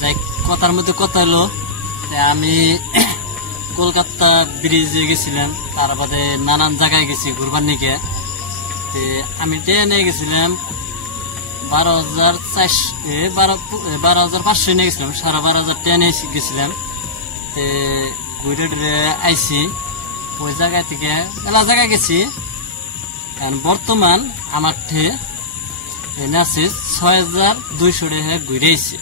যাই কথার মধ্যে কথা হলো আমি কলকাতা ব্রিজে গেছিলাম, তার বাদে নানান জায়গায় গেছি ঘুরবার নিকে। আমি ট্রেনে গেছিলাম 12,500 নিয়ে গেছিলাম, 12,500 ট্রেনে গেছিলাম। ঘুরে টুরে আইসি ওই জায়গা থেকে মেলা জায়গায় গেছি। বর্তমান আমার এনে আছে 6,200 টাকা ঘুরে আইসি।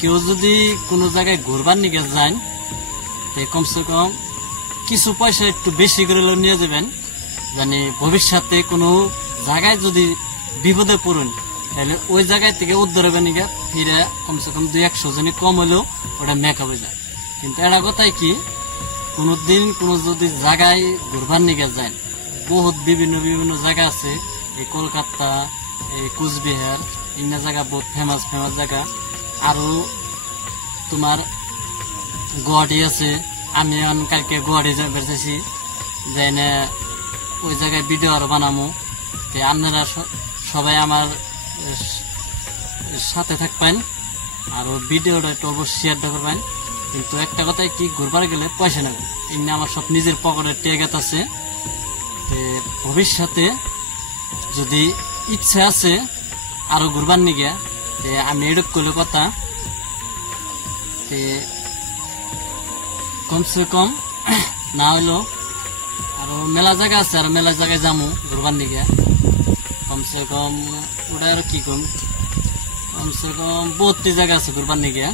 কেউ যদি কোনো জায়গায় ঘুরবার নিকে যান কমসে কম কিছু পয়সা একটু বেশি করে নিয়ে যাবেন, জানি ভবিষ্যতে কোনো জায়গায় যদি বিপদে পড়ুন তাহলে ওই জায়গায় থেকে উদ্ধার হবে নিকে ফিরে কমসে কম 200-100 জনে কম হলেও ওটা মেকআপ হয়ে যায়। কিন্তু এটা কথাই কি, কোনোদিন কোনো যদি জায়গায় ঘুরবার নিকে যায়, বহুত বিভিন্ন বিভিন্ন জায়গা আছে, এই কলকাতা, এই কুচবিহার, ইন্না জায়গা বহুত ফেমাস ফেমাস জায়গা। আরো তোমার গুয়াহাটি আছে। আমি কালকে গুয়াহাটি বেরোতেছি, যাই না ওই জায়গায় ভিডিও আরো বানাবো। আপনারা সবাই আমার সাথে থাকবেন আর ভিডিওটা একটু অবশ্যই শেয়ারটা করবেন। কিন্তু একটা কথাই কি, ঘুরবার গেলে পয়সা নেবে, এমনি আমার সব নিজের পকেটের টেগেত আছে। ভবিষ্যতে যদি ইচ্ছা আছে আরো ঘুরবার নিগে আমি এডক করলে কথা কমসে কম না হইলো আরো মেলা জায়গা আছে, আর মেলা জায়গায় যাবো ঘুরবার নিগে। কমসে কম ওটা আর কি কম, কমসে কম 32 জায়গা আছে ঘুরবার নিগে।